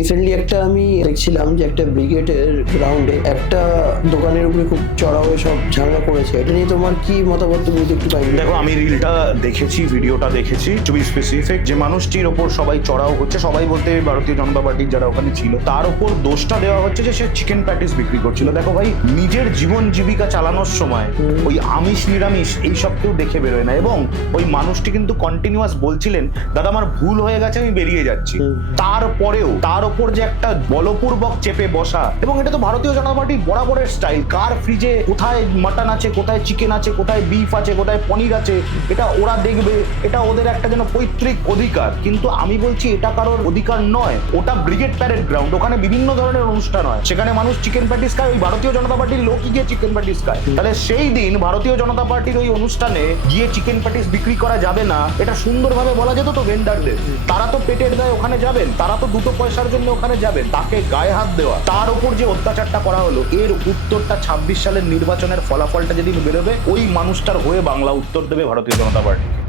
Recently একটা আমি দেখছিলাম যে একটা ব্রিগেডের গ্রাউন্ডে একটা দোকানের উপরে খুব চড়া হয়ে সব ঝামেলা করেছে। এটা নিয়ে তোমার কি মতামত, তুমি একটু কাইন্ডলি দেখো, আমি রিলটা দেখেছি, ভিডিওটা দেখেছি। টু বি স্পেসিফিক, যে মানুষটির ওপর সবাই চড়াও হচ্ছে, সবাই বলতে ভারতীয় জনতা পার্টির যারা ওখানে ছিল, তার ওপর দোষটা দেওয়া হচ্ছে যে সে চিকেন প্যাটিস বিক্রি করছিল। দেখো ভাই, নিজের জীবন জীবিকা চালানোর সময় ওই আমিষ নিরামিষ এইসব কেউ দেখে বেরোয় না। এবং ওই মানুষটি কিন্তু কন্টিনিউয়াস বলছিলেন, দাদা আমার ভুল হয়ে গেছে, আমি বেরিয়ে যাচ্ছি। তারপরেও তার ওপর যে একটা বলপূর্বক চেপে বসা, এবং এটা তো ভারতীয় জনতা পার্টির বরাবরের স্টাইল। কার ফ্রিজে কোথায় মাটন আছে, কোথায় চিকেন আছে, কোথায় বিফ আছে, কোথায় পনির আছে, এটা ওরা দেখবে। এটা ওদের একটা যেন পৈতৃক অধিকার। কিন্তু আমি বলছি এটা কারোর অধিকার নয়। ওটা ব্রিগেড প্যারেড গ্রাউন্ড, ওখানে বিভিন্ন ধরনের অনুষ্ঠান হয়, সেখানে মানুষ চিকেন প্যাটিস খায়। ওই ভারতীয় জনতা পার্টির লোকই গিয়ে চিকেন প্যাটিস খায়। তাহলে সেই দিন ভারতীয় জনতা পার্টির ওই অনুষ্ঠানে গিয়ে চিকেন প্যাটিস বিক্রি করা যাবে না, এটা সুন্দরভাবে বলা যেত তো ভেন্ডারদের। তারা তো পেটের দায়ে ওখানে যাবেন, তারা তো দুটো পয়সার জন্য ওখানে যাবেন। তাকে গায়ে হাত দেওয়া, তার উপর যে অত্যাচারটা করা হলো, এর উত্তরটা 26 সালের নির্বাচনের ফলাফলটা যেদিন বেরোবে, ওই মানুষটার হয়ে বাংলা উত্তর দেবে ভারতীয় জনতা পার্টি।